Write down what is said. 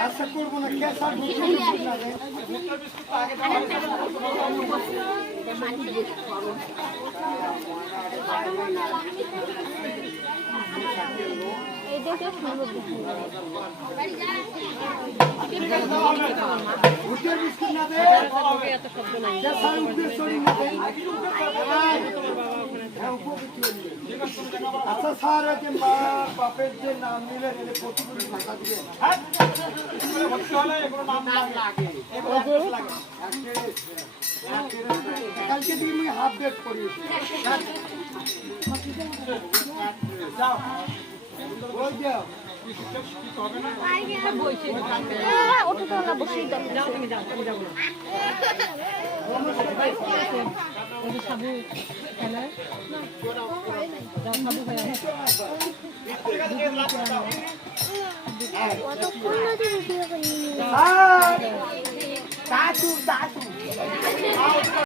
আচ্ছা করবো না কেসা আচ্ছা স্যার মা বাপের যে নাম নিলেন এলে কতগুলি ভাষা দিবেন কালকে দিয়ে আমি হাফ ডেট করি যাও বল যাও